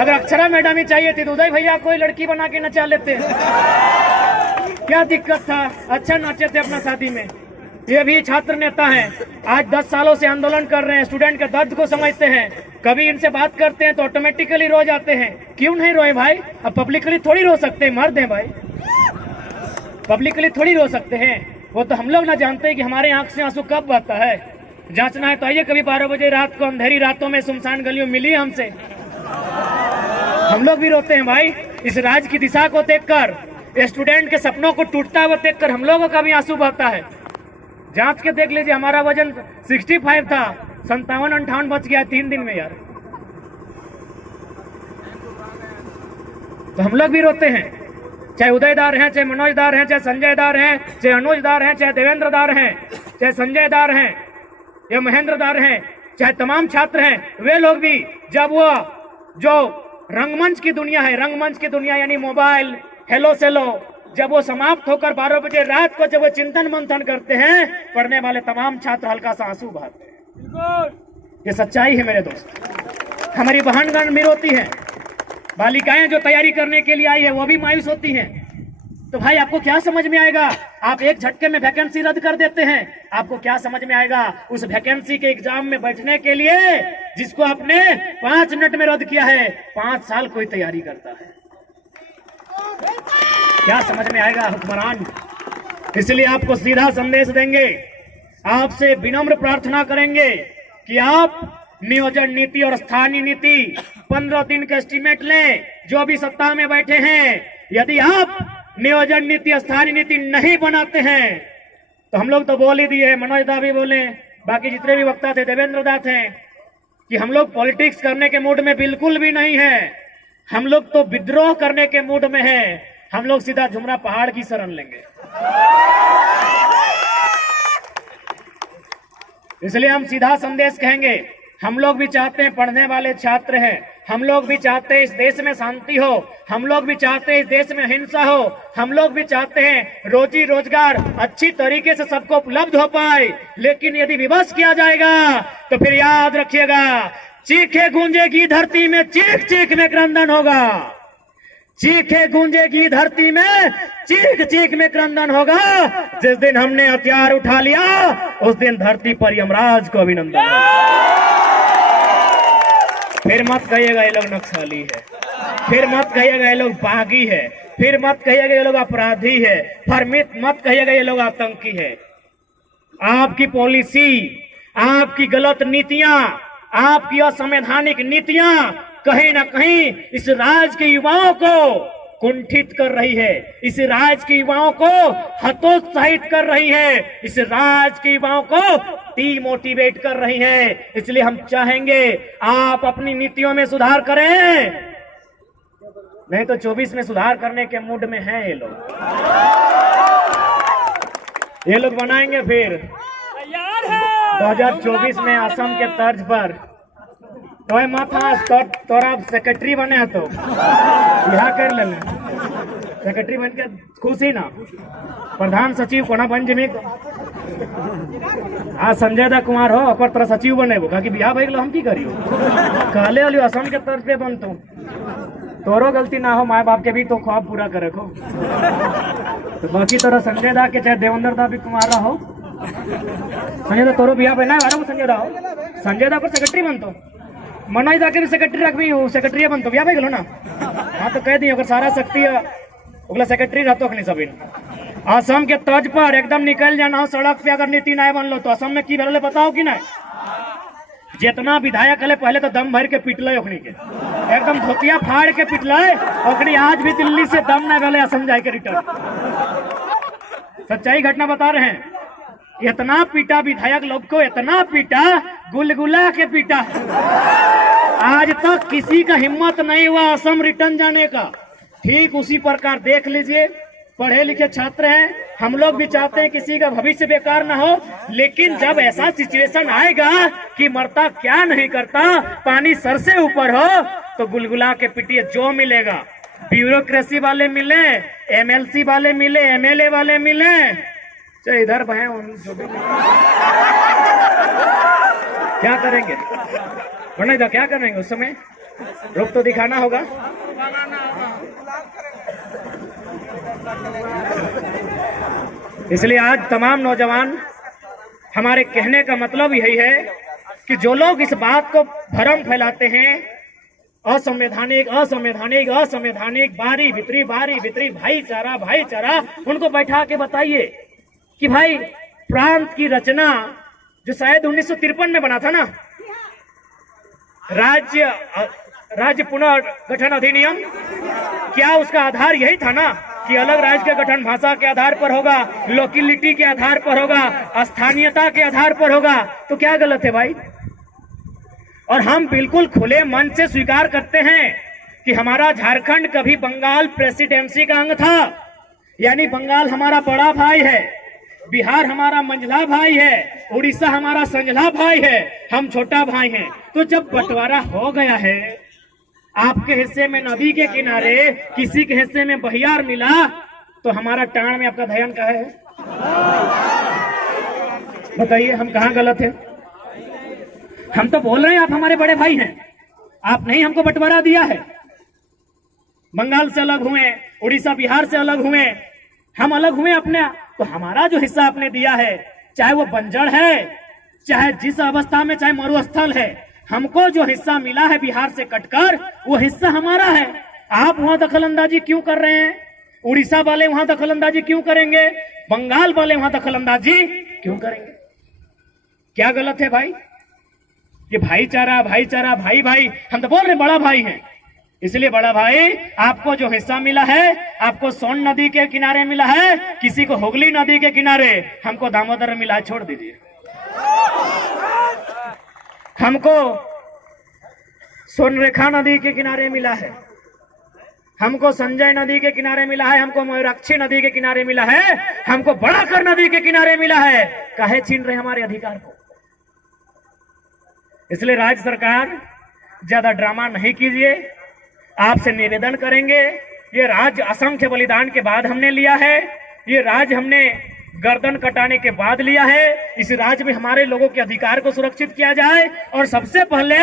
अगर अक्षरा मैडम ही चाहिए थी तो उदय भैया कोई लड़की बना के नचा लेते। क्या दिक्कत था, अच्छा नाचे थे अपना शादी में। ये भी छात्र नेता हैं, आज 10 सालों से आंदोलन कर रहे हैं, स्टूडेंट के दर्द को समझते हैं। कभी इनसे बात करते हैं तो ऑटोमेटिकली रो जाते हैं। क्यों नहीं रोए भाई? अब पब्लिकली थोड़ी रो सकते हैं, मर्द हैं भाई, पब्लिकली थोड़ी रो सकते हैं। वो तो हम लोग ना जानते हैं कि हमारे आंख से आंसू कब बहता है। जांचना है तो आइए कभी 12 बजे रात को अंधेरी रातों में सुनसान गलियों मिली हमसे, हम लोग भी रोते हैं भाई। इस राज्य की दिशा को देखकर, स्टूडेंट के सपनों को टूटता हुआ देखकर हम लोगों का भी आंसू बहता है। जांच के देख लीजिए, हमारा वजन 65 था, 57-58 बच गया 3 दिन में यार। तो हम लोग भी रोते हैं, चाहे उदय दार हैं, चाहे मनोज दार हैं, चाहे संजय दार हैं, चाहे अनुज दार हैं, चाहे देवेंद्र दार हैं, चाहे संजय दार हैं या महेंद्र दार हैं, चाहे तमाम छात्र हैं। वे लोग भी जब वो जो रंगमंच की दुनिया है, रंगमंच की दुनिया यानी मोबाइल, हेलो सेलो, जब वो समाप्त होकर 12 बजे रात को जब वो चिंतन मंथन करते हैं, पढ़ने वाले तमाम छात्र हल्का सा आंसू बहाते हैं। ये सच्चाई है मेरे दोस्त। हमारी बहनगण भी रोती हैं, बालिकाएं जो तैयारी करने के लिए आई है वो भी मायूस होती हैं। तो भाई आपको क्या समझ में आएगा? आप एक झटके में वैकेंसी रद्द कर देते हैं, आपको क्या समझ में आएगा उस वैकेंसी के एग्जाम में बैठने के लिए जिसको आपने 5 मिनट में रद्द किया है, 5 साल कोई तैयारी करता है। क्या समझ में आएगा हुक्मरान? इसलिए आपको सीधा संदेश देंगे, आपसे विनम्र प्रार्थना करेंगे कि आप नियोजन नीति और स्थानीय नीति 15 दिन का एस्टीमेट लें। जो भी सत्ता में बैठे हैं, यदि आप नियोजन नीति स्थानीय नीति नहीं बनाते हैं तो हम लोग तो बोल ही दिए, मनोज दा भी बोले, बाकी जितने भी वक्ता थे, देवेंद्र दा थे, कि हम लोग पॉलिटिक्स करने के मूड में बिल्कुल भी नहीं है। हम लोग तो विद्रोह करने के मूड में हैं। हम लोग सीधा झुमरा पहाड़ की शरण लेंगे। इसलिए हम सीधा संदेश कहेंगे, हम लोग भी चाहते हैं, पढ़ने वाले छात्र हैं, हम लोग भी चाहते हैं इस देश में शांति हो, हम लोग भी चाहते हैं इस देश में अहिंसा हो, हम लोग भी चाहते हैं रोजी रोजगार अच्छी तरीके से सबको उपलब्ध हो पाए। लेकिन यदि विवश किया जाएगा तो फिर याद रखिएगा, चीखे गूंजेगी धरती में, चीख चीख में क्रंदन होगा। चीखे गूंजेगी धरती में, चीख चीख में क्रंदन होगा। जिस दिन हमने हथियार उठा लिया उस दिन धरती पर यमराज को अभिनंदन। फिर मत कहिएगा ये लोग नक्सली है, फिर मत कहिएगा ये लोग बागी है, फिर मत कहिएगा ये लोग अपराधी है, फिर मत कहिएगा ये लोग आतंकी है। आपकी पॉलिसी, आपकी गलत नीतियां, आपकी असंवैधानिक नीतियां कहीं ना कहीं इस राज्य के युवाओं को कुंठित कर रही है, इस राज्य के युवाओं को हतोत्साहित कर रही है, इस राज्य के युवाओं को डीमोटिवेट कर रही है। इसलिए हम चाहेंगे आप अपनी नीतियों में सुधार करें, नहीं तो 24 में सुधार करने के मूड में हैं ये लोग। ये लोग बनाएंगे फिर 2024 में असम के तर्ज पर तो माथा तोरा सेक्रेटरी बने है तो यहाँ कर ले, सेक्रेटरी बन के खुशी ना, प्रधान सचिव कोना बन जमी। आज संजय दा कुमार हो और तोरा सचिव बने कि बिहार भाई हम की करियो, कहले वाली असम के तर्ज पे बनतो, तोरो गलती ना हो, माए बाप के भी तो ख्वाब पूरा करे को। तो बाकी तोरा संजय दा के चाहे देवेंद्र दा भी कुमार हो, संजय दा तोरो बिहार बना है, संजय दा हो, संजय दा पर सेक्रेटरी बनतो, मनोज दा के भी सेक्रेटरी रख भी सेक्रेटरी बनतो, बिहार भाई गलो ना। हाँ तो कह दी अगर सारा शक्ति अगला सेक्रेटरी रहतो नहीं सभी। असम के तर्ज पर एकदम निकल जाना हो सड़क पे, अगर नीति नहीं बनलो तो असम में की भले बताओ कि नहीं। जितना विधायक हले पहले तो दम भर के पिटले ओखनी के, एकदम धोतिया फाड़ के पिटले ओखनी, आज भी दिल्ली से दम नहीं भले असम जाए के रिटर्न। सच्चाई घटना बता रहे हैं, इतना पीटा विधायक लोग को, इतना पीटा, गुलगुला के पीटा। आज तक किसी का हिम्मत नहीं हुआ असम रिटर्न जाने का। ठीक उसी प्रकार देख लीजिए, पढ़े लिखे छात्र हैं, हम लोग भी चाहते हैं किसी का भविष्य बेकार ना हो, लेकिन जब ऐसा सिचुएशन आएगा कि मरता क्या नहीं करता, पानी सर से ऊपर हो, तो गुलगुला के पिटिए। जो मिलेगा, ब्यूरोक्रेसी वाले मिले, एमएलसी वाले मिले, एमएलए वाले मिले, चाहे इधर बहे जो भी क्या करेंगे, वरना क्या करेंगे उस समय। रुख तो दिखाना होगा। इसलिए आज तमाम नौजवान, हमारे कहने का मतलब यही है कि जो लोग इस बात को भ्रम फैलाते हैं, असंवैधानिक असंवैधानिक असंवैधानिक, बारी भितरी भाईचारा भाईचारा, उनको बैठा के बताइए कि भाई प्रांत की रचना जो शायद 1953 में बना था ना, राज्य पुनर्गठन अधिनियम, क्या उसका आधार यही था ना कि अलग राज्य का गठन भाषा के आधार पर होगा, लोकेलिटी के आधार पर होगा, स्थानीयता के आधार पर होगा? तो क्या गलत है भाई? और हम बिल्कुल खुले मन से स्वीकार करते हैं कि हमारा झारखंड कभी बंगाल प्रेसिडेंसी का अंग था, यानी बंगाल हमारा बड़ा भाई है, बिहार हमारा मंझला भाई है, उड़ीसा हमारा संझला भाई है, हम छोटा भाई हैं। तो जब बंटवारा हो गया है, आपके हिस्से में नदी के किनारे, किसी के हिस्से में बहियार मिला, तो हमारा टाण में आपका ध्यान कहाँ है? बताइए, हम कहाँ गलत हैं? हम तो बोल रहे हैं आप हमारे बड़े भाई हैं, आपने ही हमको बंटवारा दिया है। बंगाल से अलग हुए, उड़ीसा बिहार से अलग हुए, हम अलग हुए अपने, तो हमारा जो हिस्सा आपने दिया है, चाहे वो बंजर है, चाहे जिस अवस्था में, चाहे मरुस्थल है, हमको जो हिस्सा मिला है बिहार से कटकर, वो हिस्सा हमारा है। आप वहां दखल अंदाजी क्यों कर रहे हैं? उड़ीसा वाले वहां दखल अंदाजी क्यों करेंगे? बंगाल वाले वहां दखल अंदाजी क्यों करेंगे? क्या गलत है भाई? ये भाईचारा भाईचारा भाई भाई, हम तो बोल रहे बड़ा भाई हैं। इसलिए बड़ा भाई, आपको जो हिस्सा मिला है, आपको सोन नदी के किनारे मिला है, किसी को हुगली नदी के किनारे, हमको दामोदर मिला है, छोड़ दीजिए। हमको सोनरेखा नदी के किनारे मिला है, हमको संजय नदी के किनारे मिला है, हमको मयूराक्षी नदी के किनारे मिला है, हमको बड़ाकर नदी के किनारे मिला है। काहे छीन रहे हमारे अधिकार को? इसलिए राज्य सरकार, ज्यादा ड्रामा नहीं कीजिए, आपसे निवेदन करेंगे। ये राज्य असंख्य बलिदान के बाद हमने लिया है, ये राज्य हमने गर्दन कटाने के बाद लिया है। इस राज्य में हमारे लोगों के अधिकार को सुरक्षित किया जाए, और सबसे पहले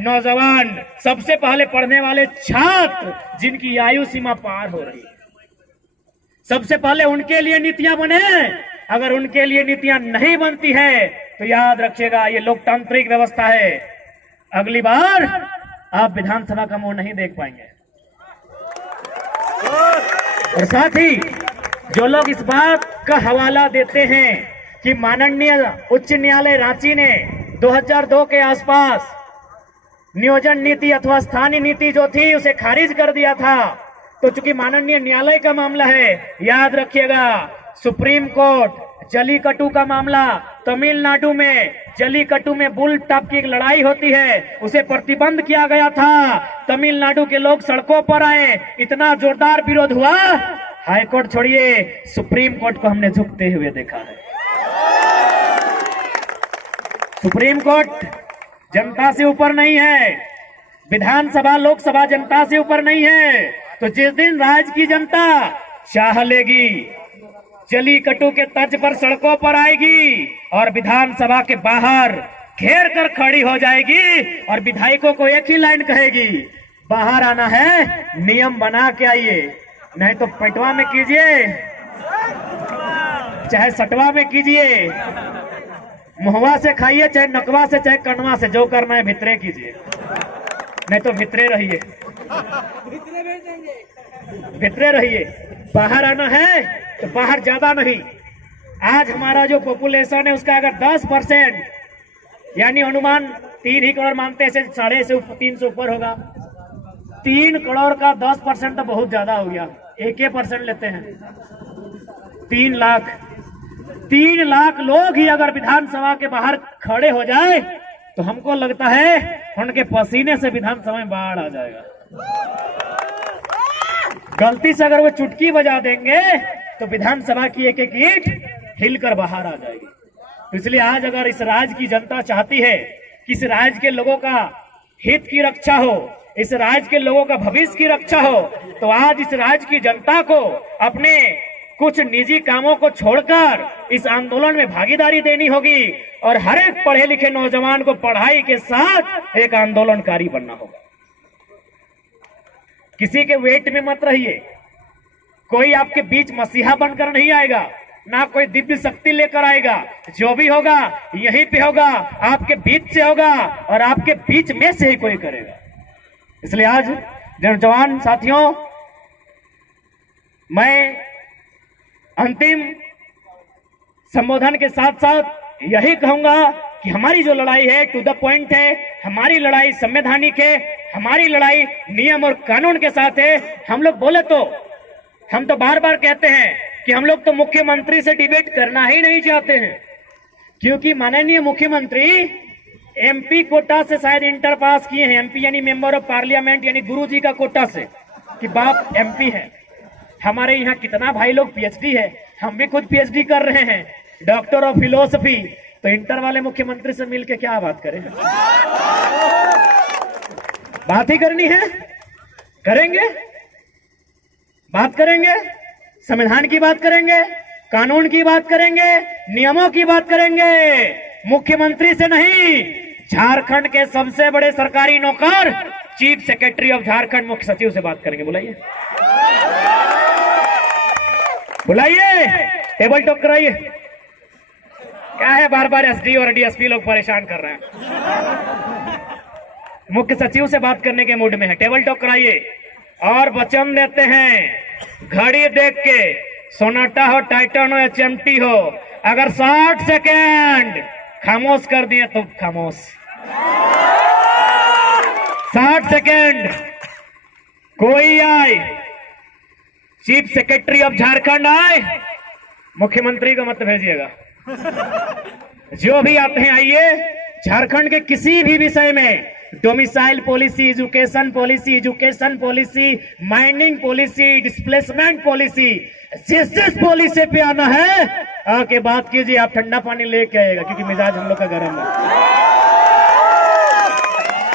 नौजवान, सबसे पहले पढ़ने वाले छात्र जिनकी आयु सीमा पार हो रही है, सबसे पहले उनके लिए नीतियां बने। अगर उनके लिए नीतियां नहीं बनती है तो याद रखिएगा, ये लोकतांत्रिक व्यवस्था है, अगली बार आप विधानसभा का मुंह नहीं देख पाएंगे। और साथ ही जो लोग इस बात का हवाला देते हैं कि माननीय उच्च न्यायालय रांची ने 2002 के आसपास नियोजन नीति अथवा स्थानीय नीति जो थी उसे खारिज कर दिया था, तो चूंकि माननीय न्यायालय का मामला है, याद रखिएगा, सुप्रीम कोर्ट जलीकट्टू का मामला, तमिलनाडु में जलीकट्टू में बुल टॉप की एक लड़ाई होती है, उसे प्रतिबंध किया गया था। तमिलनाडु के लोग सड़कों पर आए, इतना जोरदार विरोध हुआ, हाईकोर्ट छोड़िए, सुप्रीम कोर्ट को हमने झुकते हुए देखा है। सुप्रीम कोर्ट जनता से ऊपर नहीं है, विधानसभा लोकसभा जनता से ऊपर नहीं है। तो जिस दिन राज्य की जनता चाह लेगी, जलीकट्टू के तर्ज पर सड़कों पर आएगी और विधानसभा के बाहर घेर कर खड़ी हो जाएगी और विधायकों को एक ही लाइन कहेगी, बाहर आना है, नियम बना के आइए, नहीं तो पेटवा में कीजिए, चाहे सटवा में कीजिए, मुहवा से खाइए, चाहे नकवा से, चाहे कनवा से, जो करना है भितरे कीजिए, नहीं तो भितरे रहिए, भितरे रहिए। बाहर आना है तो बाहर ज्यादा नहीं। आज हमारा जो पॉपुलेशन है उसका अगर 10%, यानी अनुमान 3 ही करोड़ मानते हैं, 3.5 से ऊपर होगा, 3 करोड़ का 10% तो बहुत ज्यादा हो गया। 1% लेते हैं, 3 लाख लोग ही अगर विधानसभा के बाहर खड़े हो जाए तो हमको लगता है उनके पसीने से विधानसभा में बाढ़ आ जाएगा। गलती से अगर वो चुटकी बजा देंगे तो विधानसभा की एक एक ईंट हिलकर बाहर आ जाएगी। तो इसलिए आज अगर इस राज्य की जनता चाहती है कि इस राज्य के लोगों का हित की रक्षा हो, इस राज्य के लोगों का भविष्य की रक्षा हो, तो आज इस राज्य की जनता को अपने कुछ निजी कामों को छोड़कर इस आंदोलन में भागीदारी देनी होगी और हर एक पढ़े लिखे नौजवान को पढ़ाई के साथ एक आंदोलनकारी बनना होगा। किसी के वेट में मत रहिए। कोई आपके बीच मसीहा बनकर नहीं आएगा, ना कोई दिव्य शक्ति लेकर आएगा। जो भी होगा यहीं पे होगा, आपके बीच से होगा और आपके बीच में से ही कोई करेगा। इसलिए आज नौजवान साथियों, मैं अंतिम संबोधन के साथ साथ यही कहूंगा कि हमारी जो लड़ाई है टू द पॉइंट है, हमारी लड़ाई संवैधानिक है, हमारी लड़ाई नियम और कानून के साथ है। हम लोग बोले तो हम तो बार बार कहते हैं कि हम लोग तो मुख्यमंत्री से डिबेट करना ही नहीं चाहते हैं, क्योंकि माननीय मुख्यमंत्री एमपी कोटा से शायद इंटर पास किए हैं। एमपी यानी मेंबर ऑफ पार्लियामेंट, यानी गुरुजी का कोटा से कि बाप एमपी है। हमारे यहाँ कितना भाई लोग पीएचडी है, हम भी खुद पीएचडी कर रहे हैं, डॉक्टर ऑफ फिलोसफी। तो इंटर वाले मुख्यमंत्री से मिलके क्या बात करें? बात ही करनी है, करेंगे, बात करेंगे, संविधान की बात करेंगे, कानून की बात करेंगे, नियमों की बात करेंगे। मुख्यमंत्री से नहीं, झारखंड के सबसे बड़े सरकारी नौकर चीफ सेक्रेटरी ऑफ झारखंड मुख्य सचिव से बात करेंगे। बुलाइए, बुलाइए, टेबल टॉक कराइए। क्या है बार बार एसडी और डीएसपी लोग परेशान कर रहे हैं। मुख्य सचिव से बात करने के मूड में है, टेबल टॉक कराइए। और वचन देते हैं, घड़ी देख के, सोनाटा हो, टाइटन हो, एचएमटी हो, अगर 60 सेकेंड खामोश कर दिए तो खामोश। 60 सेकेंड कोई आए, चीफ सेक्रेटरी ऑफ झारखंड आए, मुख्यमंत्री को मत भेजिएगा। जो भी आते हैं आइए। झारखंड के किसी भी विषय में, domicile policy, education policy, mining policy, displacement policy, जिस पॉलिसी पे आना है आके बात कीजिए। आप ठंडा पानी लेके आएगा, क्योंकि मिजाज हम लोग का गर्म है।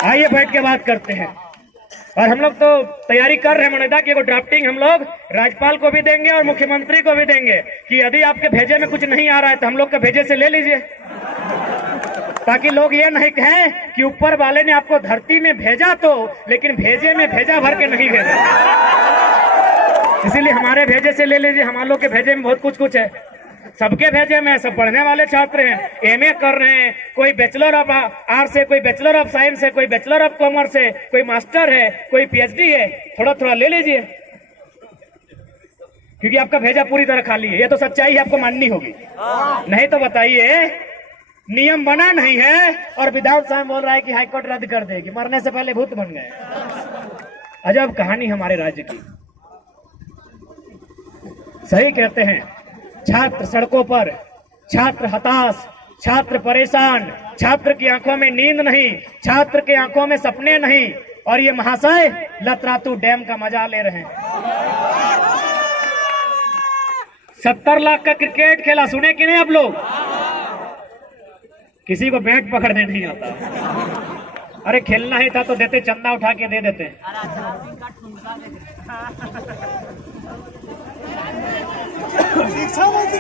आइए बैठ के बात करते हैं। और हम लोग तो तैयारी कर रहे हैं मनोदा की, वो ड्राफ्टिंग हम लोग राज्यपाल को भी देंगे और मुख्यमंत्री को भी देंगे कि यदि आपके भेजे में कुछ नहीं आ रहा है तो हम लोग के भेजे से ले लीजिए, ताकि लोग ये नहीं कहें कि ऊपर वाले ने आपको धरती में भेजा तो, लेकिन भेजे में भेजा भर के नहीं भेजा। इसीलिए हमारे भेजे से ले लीजिए। हमारे लोग के भेजे में बहुत कुछ है, सबके भेजे में सब पढ़ने वाले छात्र हैं, एमए कर रहे हैं, कोई बैचलर ऑफ आर्ट्स है, कोई बैचलर ऑफ साइंस है, कोई बैचलर ऑफ कॉमर्स है, कोई मास्टर है, कोई पीएचडी है। थोड़ा थोड़ा ले लीजिए, क्योंकि आपका भेजा पूरी तरह खाली है। ये तो सच्चाई है, आपको माननी होगी। नहीं तो बताइए, नियम बना नहीं है और विधानसभा बोल रहा है कि हाईकोर्ट रद्द कर देगी। मरने से पहले भूत बन गए। अजब कहानी हमारे राज्य की। सही कहते हैं, छात्र सड़कों पर, छात्र हताश, छात्र परेशान, छात्र की आंखों में नींद नहीं, छात्र के आंखों में सपने नहीं। और ये महाशय लतरातू डैम का मजा ले रहे हैं। 70 लाख का क्रिकेट खेला, सुने कि नहीं आप लोग? किसी को बैट पकड़ने नहीं आता। अरे खेलना ही था तो देते, चंदा उठा के दे देते।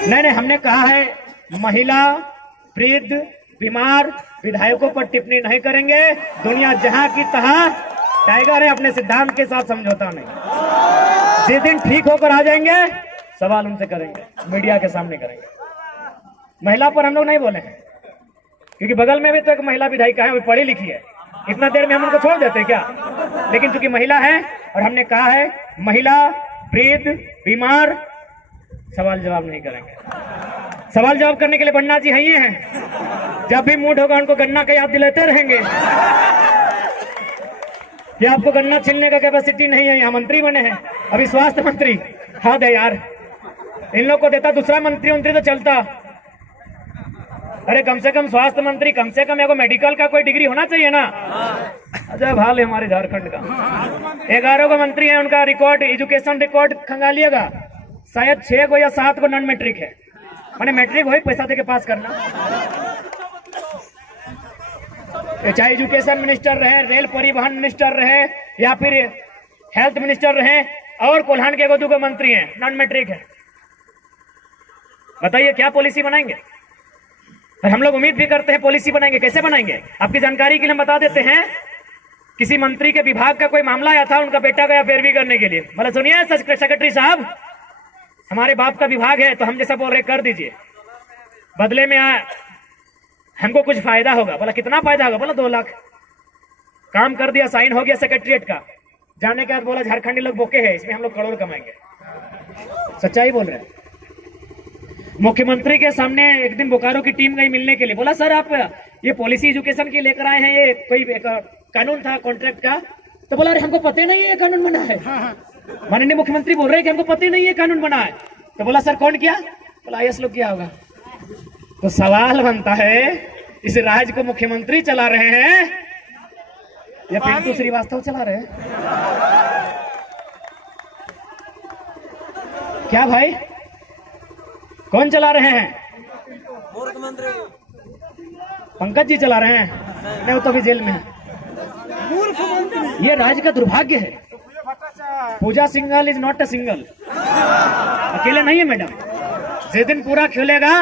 नहीं, हमने कहा है महिला, वृद्ध, बीमार विधायकों पर टिप्पणी नहीं करेंगे। दुनिया जहां की तहां टाइगर है, अपने सिद्धांत के साथ समझौता नहीं। जिस दिन ठीक होकर आ जाएंगे सवाल उनसे करेंगे, मीडिया के सामने करेंगे। महिला पर हम लोग नहीं बोले हैं, क्योंकि बगल में भी तो एक महिला विधायिका है, वो पढ़ी लिखी है। इतना देर में हम उनको छोड़ देते क्या? लेकिन चूंकि महिला है और हमने कहा है महिला, वृद्ध, बीमार, सवाल जवाब नहीं करेंगे। सवाल जवाब करने के लिए बन्ना जी है, ये हैं। जब भी मूड होगा उनको गन्ना का याद दिलाते रहेंगे कि आपको गन्ना छीलने का कैपेसिटी नहीं है। यहाँ मंत्री बने हैं, अभी स्वास्थ्य मंत्री। हद है यार, इन लोग को देता दूसरा मंत्री तो चलता। अरे कम से कम स्वास्थ्य मंत्री, कम से कम एगो मेडिकल का कोई डिग्री होना चाहिए ना। अजब हाल है हमारे झारखंड का। 11 गो मंत्री हैं, उनका रिकॉर्ड, एजुकेशन रिकॉर्ड खंगालिएगा, शायद 6 गो या 7 गो नॉन मैट्रिक है। मैंने मैट्रिक हो पैसा दे के पास करना। चाहे एजुकेशन मिनिस्टर रहे, रेल परिवहन मिनिस्टर रहे, या फिर हेल्थ मिनिस्टर रहे, और कोल्हान के 2 मंत्री हैं, नॉन मैट्रिक है। बताइए क्या पॉलिसी बनाएंगे? और हम लोग उम्मीद भी करते हैं पॉलिसी बनाएंगे। कैसे बनाएंगे? आपकी जानकारी के लिए हम बता देते हैं किसी मंत्री के विभाग का कोई मामला आया था, उनका बेटा गया पैरवी करने के लिए, बोला सुनिए सेक्रेटरी साहब, हमारे बाप का विभाग है तो हम जैसा बोल रहे कर दीजिए, बदले में हमको कुछ फायदा होगा। बोला कितना फायदा होगा? बोला 2 लाख। काम कर दिया, साइन हो गया सेक्रेटरीट का। जाने के बाद बोला झारखंडी लोग बोके हैं, इसमें हम लोग करोड़ कमाएंगे। सच्चाई बोल रहे हैं। मुख्यमंत्री के सामने एक दिन बोकारो की टीम गई मिलने के लिए, बोला सर आप ये पॉलिसी एजुकेशन की लेकर आए हैं, ये कोई कानून था कॉन्ट्रैक्ट का? तो बोला अरे हमको पता ही नहीं है ये कानून बना है। माननीय मुख्यमंत्री बोल रहे हैं कि हमको पता ही नहीं है कानून बना है। तो बोला सर कौन किया? बोला IAS लोग किया होगा। तो सवाल बनता है, इस राज्य को मुख्यमंत्री चला रहे हैं या पिंटू श्रीवास्तव चला रहे हैं? क्या भाई, कौन चला रहे हैं? मुख्यमंत्री पंकज जी चला रहे हैं? नहीं, वो तो अभी जेल में है। ये राज्य का दुर्भाग्य है। Pooja single is not a single, अकेले नहीं है मैडम। जिस दिन पूरा खुलेगा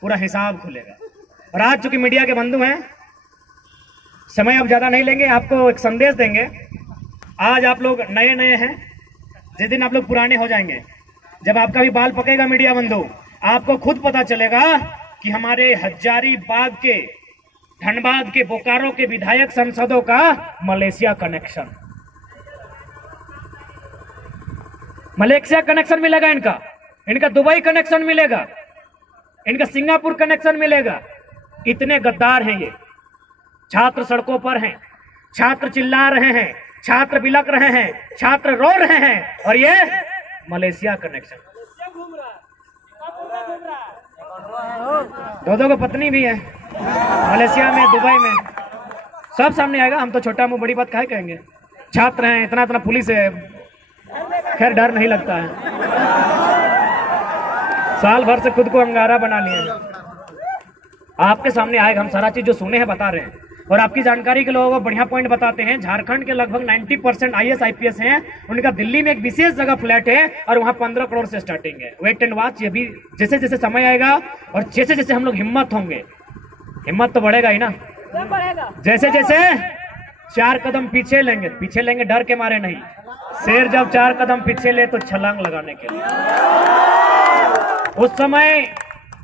पूरा हिसाब खुलेगा। और आज चूंकि मीडिया के बंधु हैं, समय अब ज्यादा नहीं लेंगे, आपको एक संदेश देंगे। आज आप लोग नए नए हैं, जिस दिन आप लोग पुराने हो जाएंगे, जब आपका भी बाल पकेगा मीडिया बंधु, आपको खुद पता चलेगा कि हमारे हजारीबाग के, धनबाद के, बोकारो के विधायक सांसदों का मलेशिया कनेक्शन मिलेगा, इनका दुबई कनेक्शन मिलेगा, इनका सिंगापुर कनेक्शन मिलेगा। इतने गद्दार हैं ये। छात्र सड़कों पर हैं, छात्र चिल्ला रहे हैं, छात्र बिलक रहे हैं, छात्र रो रहे हैं, और ये मलेशिया कनेक्शन। दो को पत्नी भी है मलेशिया में, दुबई में, सब सामने आएगा। हम तो छोटा मुंह बड़ी बात काहे कहेंगे? छात्र हैं, इतना इतना पुलिस है, खैर डर नहीं लगता है। साल भर से खुद को अंगारा बना लिए। आपके सामने आएगा, हम सारा चीज जो सुने हैं बता रहे हैं। और आपकी जानकारी के लोगों को बढ़िया पॉइंट बताते हैं। झारखंड के लगभग 90% IAS IPS हैं, उनका दिल्ली में एक विशेष जगह फ्लैट है और वहां 15 करोड़ से स्टार्टिंग है। Wait and watch. ये भी जैसे जैसे समय आएगा और जैसे जैसे हम लोग हिम्मत होंगे, हिम्मत तो बढ़ेगा ही ना, जैसे जैसे 4 कदम पीछे लेंगे डर के मारे नहीं। शेर जब 4 कदम पीछे ले तो छलांग लगाने के लिए। उस समय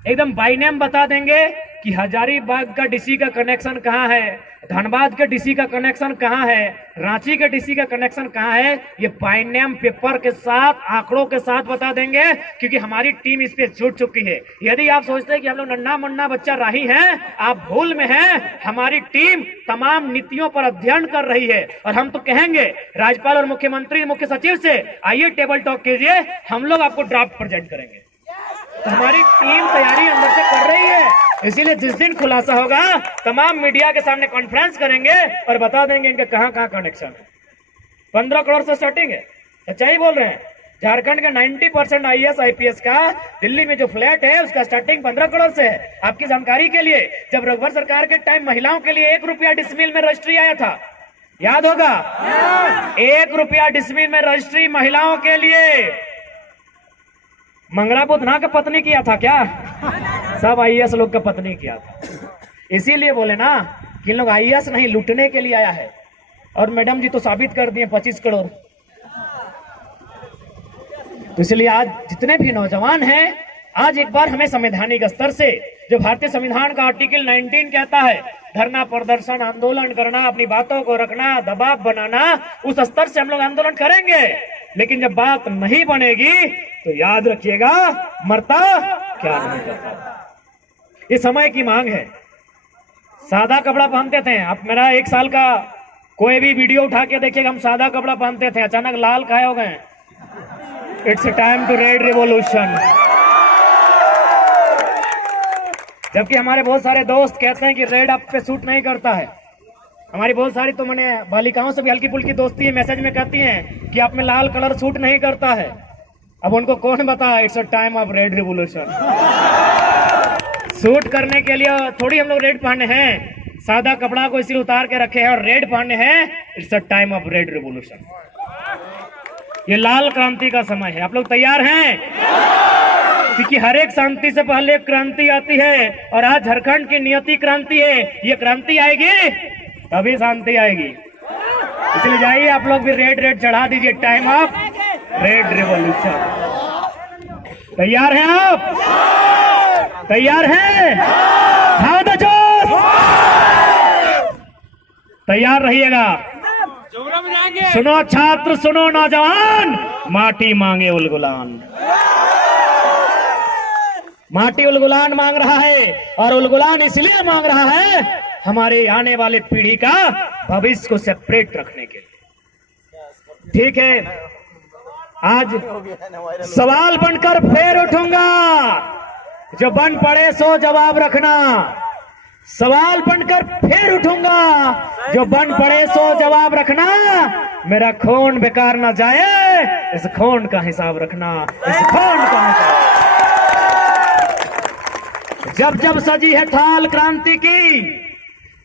एकदम बाई नेम बता देंगे कि हजारीबाग का DC का कनेक्शन कहाँ है, धनबाद के DC का कनेक्शन कहाँ है, रांची के DC का कनेक्शन कहाँ है। ये बाई नेम पेपर के साथ, आंकड़ों के साथ बता देंगे, क्योंकि हमारी टीम इस पे जुट चुकी है। यदि आप सोचते हैं कि हम लोग नन्ना मुन्ना बच्चा राही हैं, आप भूल में हैं। हमारी टीम तमाम नीतियों पर अध्ययन कर रही है। और हम तो कहेंगे राज्यपाल और मुख्यमंत्री, मुख्य सचिव से, आइए टेबल टॉक कीजिए, हम लोग आपको ड्राफ्ट प्रेजेंट करेंगे। तो हमारी टीम तैयारी अंदर से कर रही है। इसीलिए जिस दिन खुलासा होगा, तमाम मीडिया के सामने कॉन्फ्रेंस करेंगे और बता देंगे इनके कहां कहां कनेक्शन है। 15 करोड़ से स्टार्टिंग है, सच्चाई बोल रहे हैं। झारखंड का 90% IAS IPS का दिल्ली में जो फ्लैट है, उसका स्टार्टिंग 15 करोड़ से है। आपकी जानकारी के लिए, जब रघुवर सरकार के टाइम महिलाओं के लिए 1 रुपया डिसमिल में रजिस्ट्री आया था, याद होगा? 1 रुपया डिसमिल में रजिस्ट्री महिलाओं के लिए। मंगला बुधना का पत्नी किया था क्या? सब IAS लोग का पत्नी किया था। इसीलिए बोले ना कि इन लोग IAS नहीं, लूटने के लिए आया है। और मैडम जी तो साबित कर दिए 25 करोड़। तो इसलिए आज जितने भी नौजवान हैं, आज एक बार हमें संवैधानिक स्तर से, जो भारतीय संविधान का आर्टिकल 19 कहता है, धरना, प्रदर्शन, आंदोलन करना, अपनी बातों को रखना, दबाव बनाना, उस स्तर से हम लोग आंदोलन करेंगे। लेकिन जब बात नहीं बनेगी तो याद रखिएगा, मरता क्या नहीं करता। ये समय की मांग है। सादा कपड़ा पहनते थे आप, मेरा 1 साल का कोई भी वीडियो उठा के देखिएगा, हम सादा कपड़ा पहनते थे, अचानक लाल काहे हो गए? It's time to red revolution. जबकि हमारे बहुत सारे दोस्त कहते हैं कि रेड आप पे सूट नहीं करता है। हमारी बहुत सारी तो मैंने बालिकाओं से भी हल्की फुल्की दोस्ती है, मैसेज में कहती हैं कि आप में लाल कलर सूट नहीं करता है। अब उनको कौन बता, it's a time of red revolution. Suit करने के लिए थोड़ी हम लोग रेड पहने हैं, सादा कपड़ा को इसीलिए उतार के रखे हैं और रेड पहने हैं। It's a time of red revolution. ये लाल क्रांति का समय है। आप लोग तैयार हैं? क्योंकि हर एक शांति से पहले एक क्रांति आती है, और आज झारखंड की नियति क्रांति है। ये क्रांति आएगी तभी शांति आएगी। इसलिए जाइए आप लोग भी रेड चढ़ा दीजिए। Time of red revolution. तैयार हैं आप? तैयार हैं? हाँ तो जोश, तैयार रहिएगा। सुनो छात्र, सुनो नौजवान, माटी मांगे उलगुलान। माटी उलगुलान मांग रहा है, और उलगुलान इसलिए मांग रहा है हमारे आने वाले पीढ़ी का भविष्य को सेपरेट रखने के लिए। ठीक है, आज सवाल बनकर फिर उठूंगा, जो बन पड़े सो जवाब रखना। सवाल बनकर फिर उठूंगा, जो बन पड़े सो जवाब रखना। मेरा खून बेकार ना जाए, इस खून का हिसाब रखना, इस खून का हिसाब। जब जब सजी है थाल क्रांति की,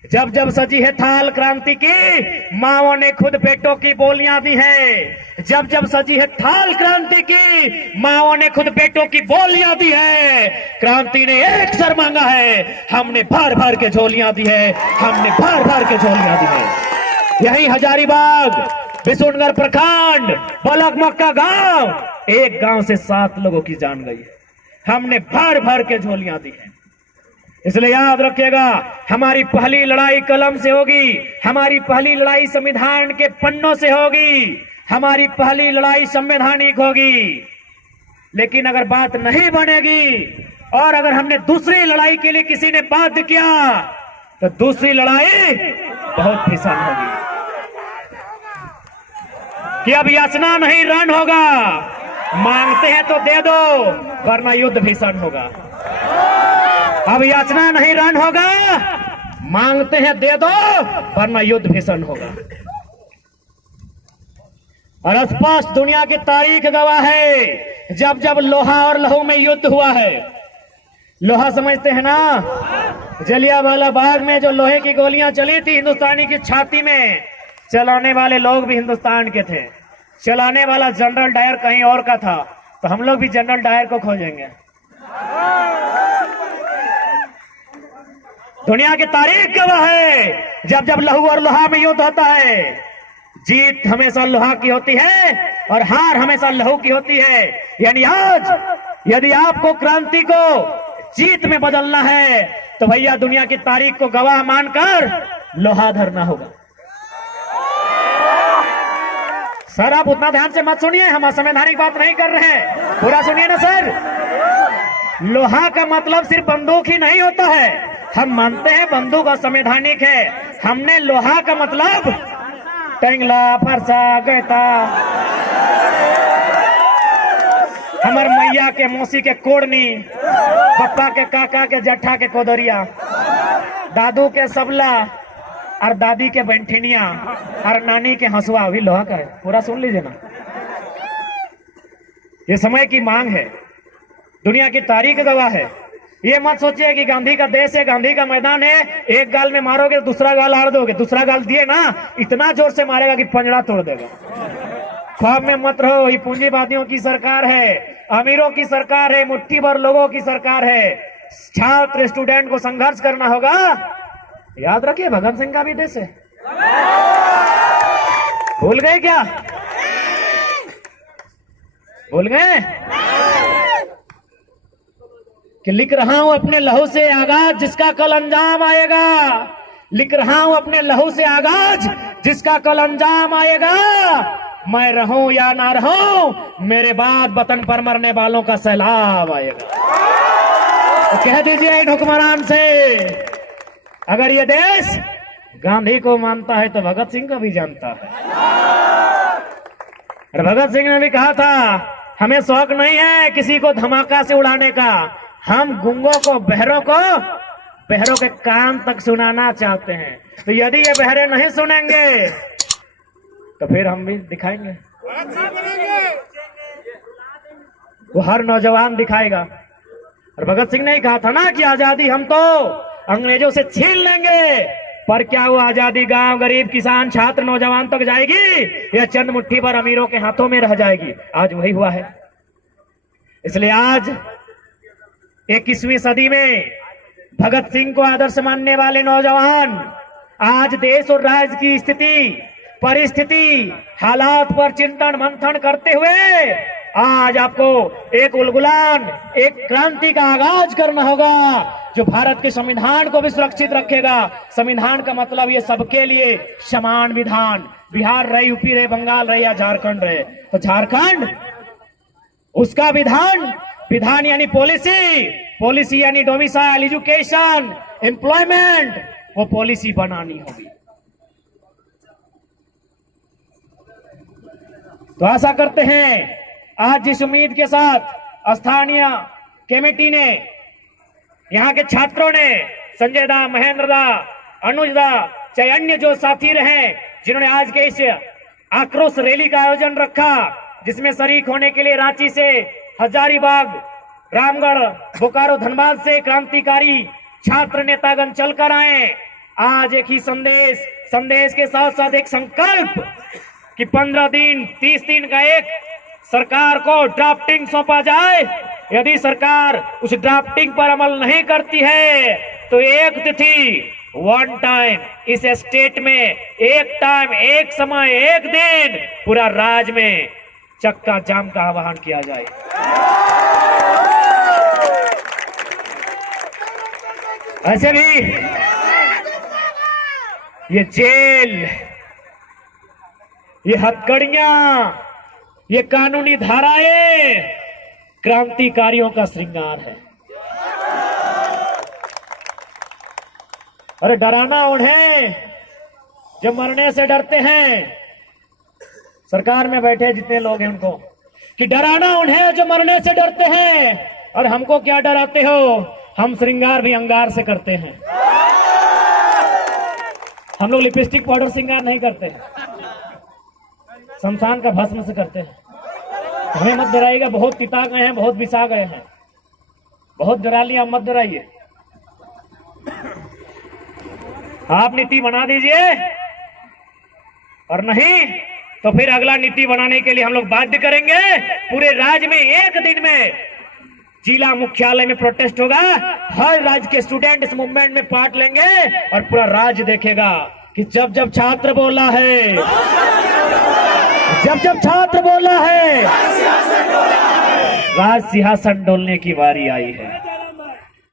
जब जब सजी है थाल क्रांति की, माओं ने खुद बेटों की बोलियां दी है। जब जब सजी है थाल क्रांति की, माओं ने खुद बेटों की बोलियां दी है। क्रांति ने एक सर मांगा है, हमने भर भर के झोलियां दी है, हमने भर भर के झोलियां दी है। यही हजारीबाग, बिशुनगढ़ प्रखंड, बलक मक्का गांव, एक गांव से 7 लोगों की जान गई है। हमने भर भर के झोलियां दी है। इसलिए याद रखिएगा, हमारी पहली लड़ाई कलम से होगी, हमारी पहली लड़ाई संविधान के पन्नों से होगी, हमारी पहली लड़ाई संवैधानिक होगी। लेकिन अगर बात नहीं बनेगी और अगर हमने दूसरी लड़ाई के लिए किसी ने बाध्य किया, तो दूसरी लड़ाई बहुत भीषण होगी। कि अब याचना नहीं रण होगा, मांगते हैं तो दे दो, वरना युद्ध भीषण होगा। अब याचना नहीं रण होगा, मांगते हैं दे दो, वरना युद्ध भीषण होगा। और स्पष्ट दुनिया की तारीख गवाह है, जब जब लोहा और लहू में युद्ध हुआ है। लोहा समझते हैं ना, जलियांवाला बाग में जो लोहे की गोलियां चली थी हिंदुस्तानी की छाती में, चलाने वाले लोग भी हिंदुस्तान के थे। चलाने वाला जनरल डायर कहीं और का था, तो हम लोग भी जनरल डायर को खोजेंगे। दुनिया की तारीख गवाह है, जब जब लहू और लोहा में युद्ध होता है, जीत हमेशा लोहा की होती है और हार हमेशा लहू की होती है। यानी आज यदि आपको क्रांति को जीत में बदलना है, तो भैया दुनिया की तारीख को गवाह मानकर लोहा धरना होगा। सर आप उतना ध्यान से मत सुनिए, हम असंवैधानिक बात नहीं कर रहे हैं, पूरा सुनिए ना सर। लोहा का मतलब सिर्फ बंदूक ही नहीं होता है, हम मानते हैं बंदूक असंवैधानिक है। हमने लोहा का मतलब टेंगला, फरसा, गैता, हमार मैया के मौसी के कोड़नी, पप्पा के काका के जट्ठा के कोदरिया, दादू के सबला और दादी के बैंठिनिया और नानी के हंसुआ भी लोहा का है। पूरा सुन लीजिए ना, ये समय की मांग है, दुनिया की तारीख गवाह है। ये मत सोचिए कि गांधी का देश है, गांधी का मैदान है, एक गाल में मारोगे दूसरा गाल आड़ दोगे, दूसरा गाल दिए ना इतना जोर से मारेगा कि पंजड़ा तोड़ देगा। ख्वाब में मत रहो, ये पूंजीवादियों की सरकार है, अमीरों की सरकार है, मुट्ठी भर लोगों की सरकार है। छात्र स्टूडेंट को संघर्ष करना होगा। याद रखिए भगत सिंह का भी देश है, भूल गए क्या? भूल गए कि लिख रहा हूं अपने लहू से आगाज जिसका कल अंजाम आएगा। लिख रहा हूं अपने लहू से आगाज जिसका कल अंजाम आएगा। मैं रहूं या ना रहूं, मेरे बाद वतन पर मरने वालों का सैलाब आएगा। तो कह दीजिए इन हुक्मरान से, अगर ये देश गांधी को मानता है तो भगत सिंह को भी जानता है। और भगत सिंह ने भी कहा था, हमें शौक नहीं है किसी को धमाका से उड़ाने का, हम गूंगों को, बहरों के कान तक सुनाना चाहते हैं। तो यदि ये बहरे नहीं सुनेंगे तो फिर हम भी दिखाएंगे, वो हर नौजवान दिखाएगा। और भगत सिंह ने ही कहा था ना कि आजादी हम तो अंग्रेजों से छीन लेंगे, पर क्या वो आजादी गांव, गरीब, किसान, छात्र, नौजवान तक जाएगी या चंद मुट्ठी पर अमीरों के हाथों में रह जाएगी? आज वही हुआ है। इसलिए आज 21वीं सदी में भगत सिंह को आदर्श मानने वाले नौजवान आज देश और राज्य की स्थिति परिस्थिति, हालात पर चिंतन मंथन करते हुए आज आपको एक उलगुलान, एक क्रांति का आगाज करना होगा जो भारत के संविधान को भी सुरक्षित रखेगा। संविधान का मतलब ये सबके लिए समान विधान, बिहार रहे, यूपी रहे, बंगाल रहे या झारखंड रहे, तो झारखंड उसका विधान, विधान यानी पॉलिसी, पॉलिसी यानी डोमिसाइल, एजुकेशन, एम्प्लॉयमेंट, वो पॉलिसी बनानी होगी। तो आशा करते हैं आज जिस उम्मीद के साथ स्थानीय कमेटी ने, यहाँ के छात्रों ने, संजय दा, महेंद्र दा, अनुज दा, चाहे अन्य जो साथी रहे जिन्होंने आज के इस आक्रोश रैली का आयोजन रखा, जिसमें शरीक होने के लिए रांची से, हजारीबाग, रामगढ़, बोकारो, धनबाद से क्रांतिकारी छात्र नेतागण चलकर आए। आज एक ही संदेश के साथ साथ एक संकल्प कि 15 दिन, 30 दिन का एक सरकार को ड्राफ्टिंग सौंपा जाए। यदि सरकार उस ड्राफ्टिंग पर अमल नहीं करती है तो एक तिथि, वन टाइम, इस स्टेट में एक टाइम, एक समय, एक दिन पूरा राज्य में चक्का जाम का आह्वान किया जाए। ऐसे भी ये जेल, ये हथकड़ियां, ये कानूनी धाराएं क्रांतिकारियों का श्रृंगार है। अरे डराना उन्हें जो मरने से डरते हैं, सरकार में बैठे जितने लोग हैं उनको, कि डराना उन्हें जो मरने से डरते हैं। और हमको क्या डराते हो? हम श्रृंगार भी अंगार से करते हैं। हम लोग लिपस्टिक पाउडर श्रृंगार नहीं करते हैं, शमशान का भस्म से करते हैं। हमें मत डराइएगा, बहुत पिता गए हैं, बहुत बिसा गए हैं, बहुत डरा लिया, मत डराइए। आप नीति बना दीजिए, और नहीं तो फिर अगला नीति बनाने के लिए हम लोग बाध्य करेंगे। पूरे राज्य में एक दिन में जिला मुख्यालय में प्रोटेस्ट होगा, हर राज्य के स्टूडेंट इस मूवमेंट में पार्ट लेंगे और पूरा राज्य देखेगा कि जब जब छात्र बोला है, जब जब छात्र बोला है, राज सिंहासन डोलने की बारी आई है।